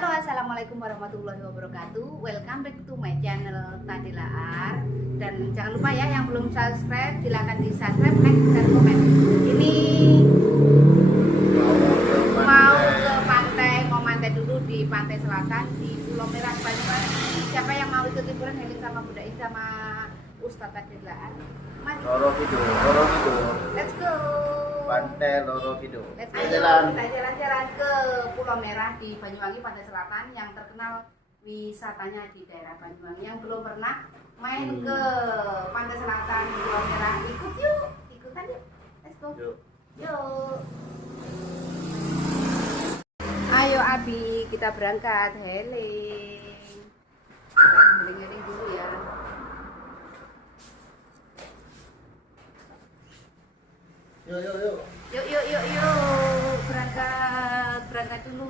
Halo, assalamualaikum warahmatullahi wabarakatuh. Welcome back to my channel Tadila Ar. Dan jangan lupa ya, yang belum subscribe silahkan di subscribe, like, dan komen. Ini mau ke pantai, mau mantai dulu di pantai selatan di Pulau Merah Banyuwangi. Siapa yang mau ikut liburan healing sama Bunda Is sama Ustadz Tadila Ar? Mari. Loro Kidul. Let's go. Pantai Loro Kidul. Let's go. Kita jalan-jalan ke Pulau Merah di Banyuwangi Pantai Selatan yang terkenal wisatanya di daerah Banyuwangi. Yang belum pernah main ke Pantai Selatan di Pulau Merah, ikut yuk, ikutan yuk. Let's go. Yuk. Ayo Abi, kita berangkat healing. Kita healing dulu ya. Yuk, berangkat dulu.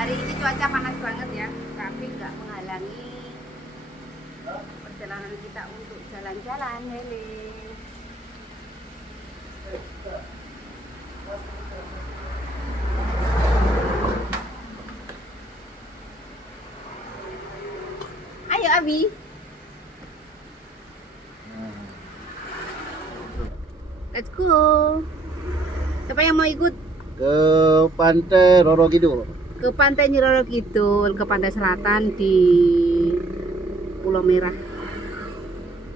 Hari ini cuaca panas banget ya, tapi nggak menghalangi perjalanan kita untuk jalan-jalan healing. Ayo Abi. Let's go. Siapa yang mau ikut? Ke Pantai Loro Kidul. Ke Pantai Nyiroro Kidul, ke pantai selatan di Pulau Merah.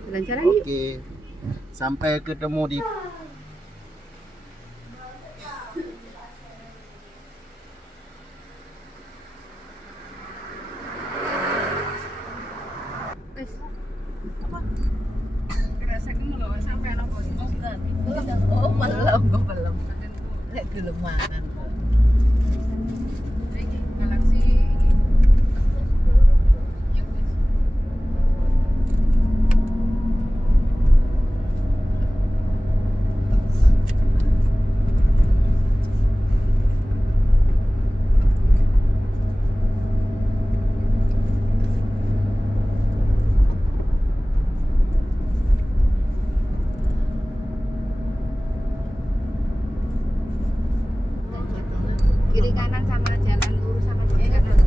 Jalan-jalan yuk. Oke. Sampai ketemu di Wes. Apa? Kerasa kamu loh sampai nopo. Oh, belum. Lihat dulu makan. Ini galaksi yang wes. Kiri kanan sama jalan lurus sama kiri kanan.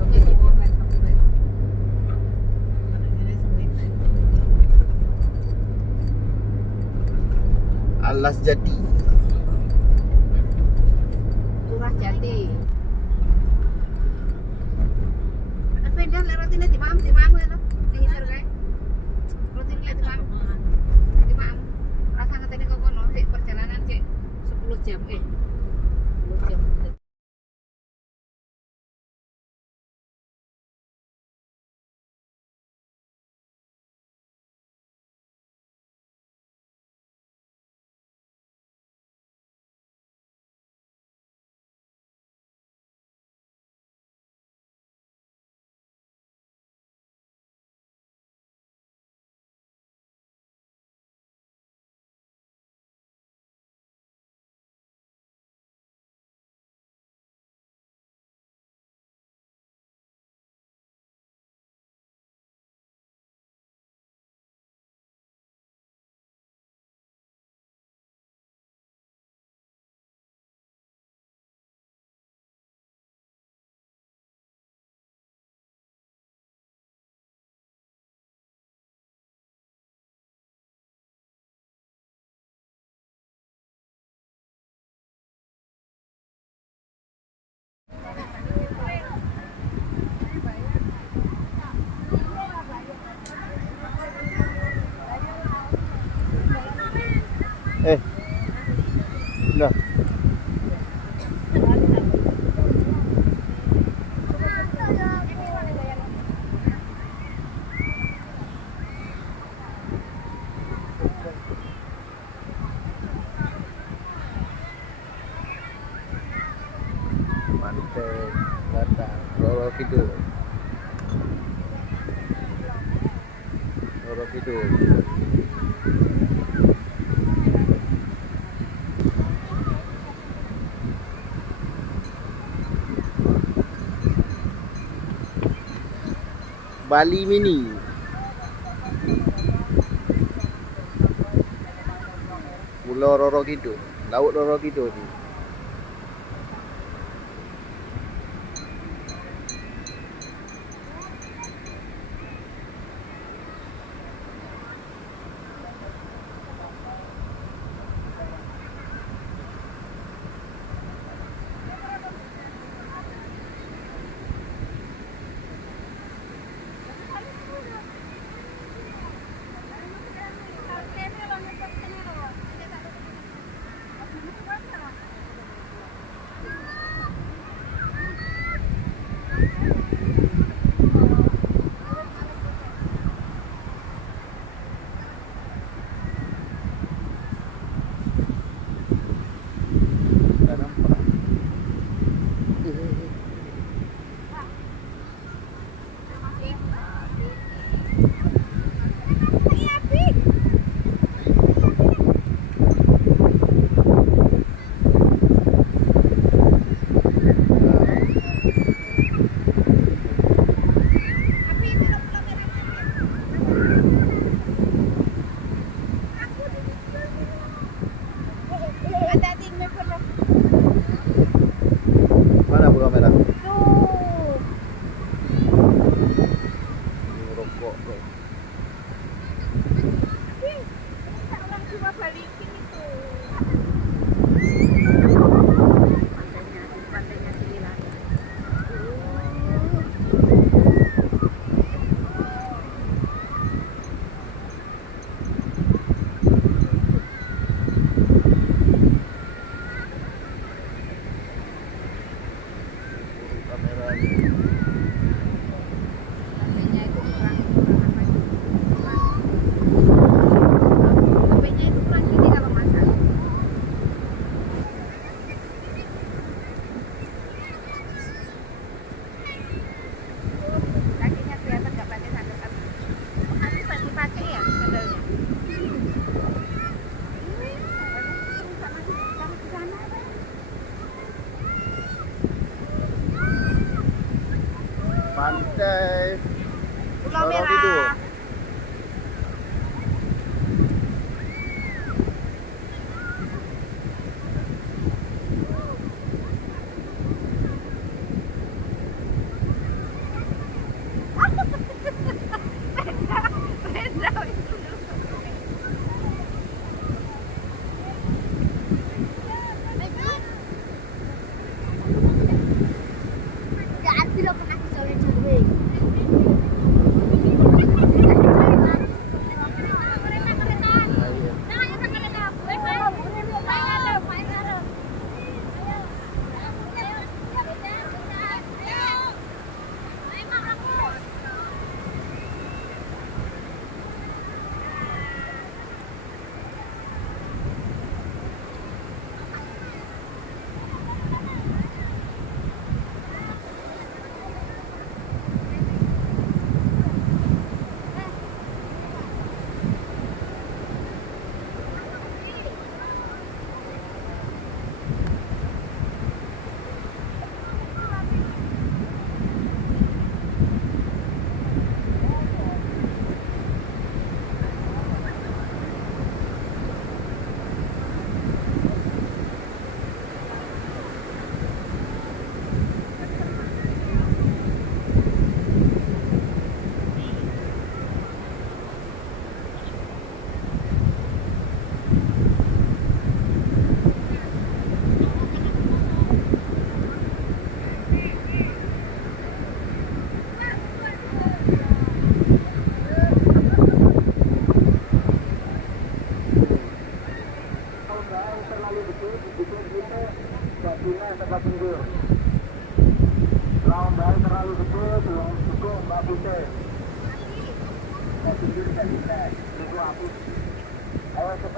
Alas Jati. Curah Jati. Sepeda lewatin di mam ya tuh. Ngisor kae. Rutin lihat di mam. Rasa ngeteni kok kono sik perjalanan cek 10 jam 10 jam. Nah. Pantai Loro Kidul. Roro Kidul. Bali Mini. Pulau Roro Kidul, Laut Roro Kidul ni. Tak nampak. Mana Pulau Merah? Rokok bro. Pantainya sini lah. Kamera. Pantainya itu kurang apa itu? Pantainya itu kurang gini kalau masak. Kakinya kelihatan nggak pakai sandal kan? Aku pasti pakai ya sandalnya. Sama di sana. Pantai Pulau Roro Merah. Kidul.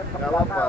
Gak apa-apa.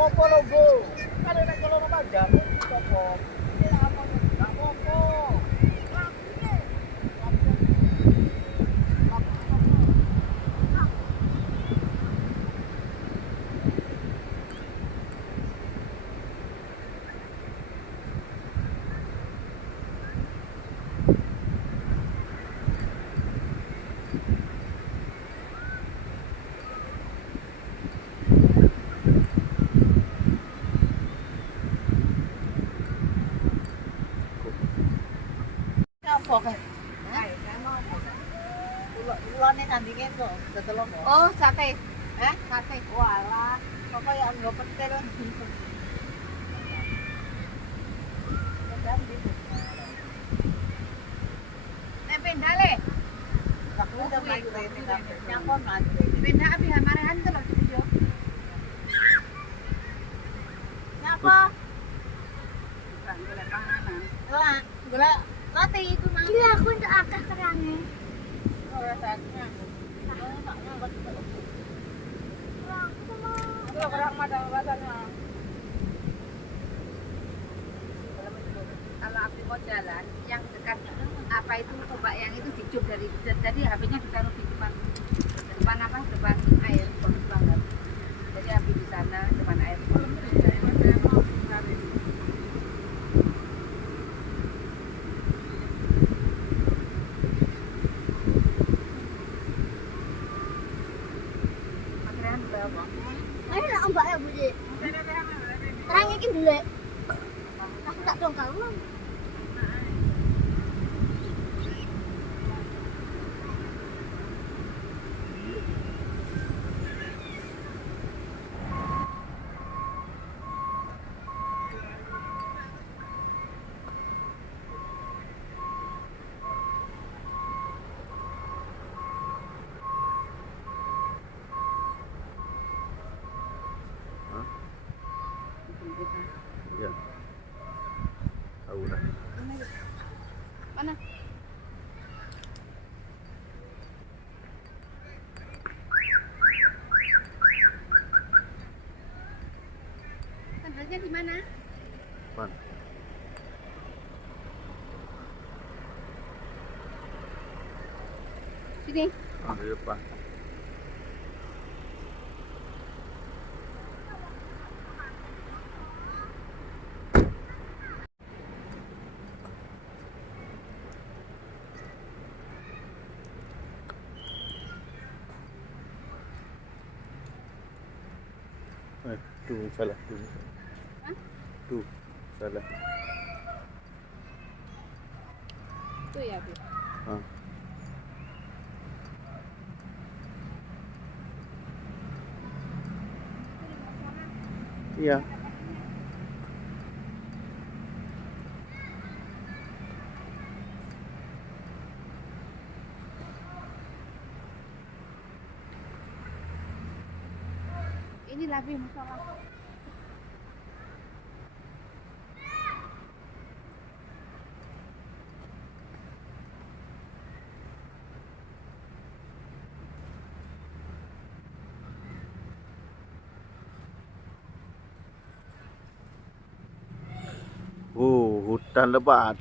apa-apa lho, Bu. Kalau nek kalau nama jamu apa? Ya apa enggak apa-apa. Apa kan? Ulone tandinge kok tetelon kok. Oh, sate. Sate. Walah, pokoknya anggo petel. Pendale. Aku udah maju ini nyapon maju. Penda api hamarehan telur di video. Nyapa? Bukan golek panganan. Lah, gula roti itu mah. Iya, aku untuk akeh terangnya. Ora saknya. Aku orang madang rasanya. Kalau api mau jalan, yang dekat apa itu coba yang itu dicup dari jadi HP-nya ditaruh di depan apa depan air bagus banget. Jadi api di sana depan air. Makanya berapa? Ayo nak ombak ya, Budi. Terangnya ki dulu. Aku tak dong kamu. Ya. Tahu dah. Mana? Tanggalnya di mana? Depan. Sini. Di depan. Tu salah tu. Hah? Tu salah. Itu ya, Bu. Ha. Iya. Ini lebih musola. Oh, hutan lebat.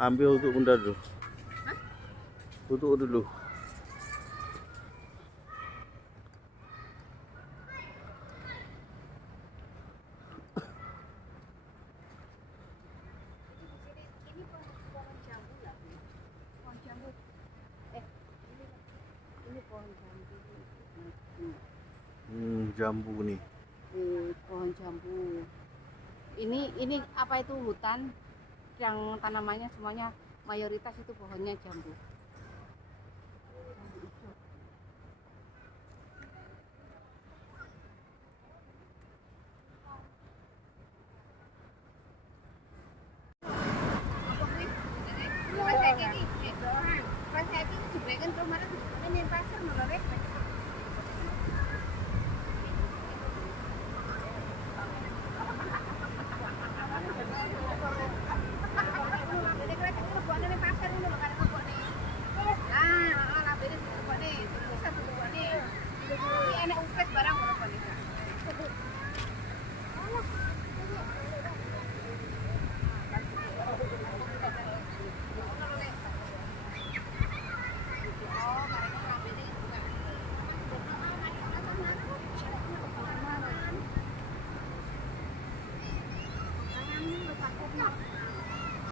Ambil untuk bunda dulu. Tutup dulu. Ini pohon jambu lah, Bu. Pohon jambu. Ini pohon jambu. Jambu nih. Pohon jambu. Ini apa itu hutan yang tanamannya semuanya mayoritas itu pohonnya jambu.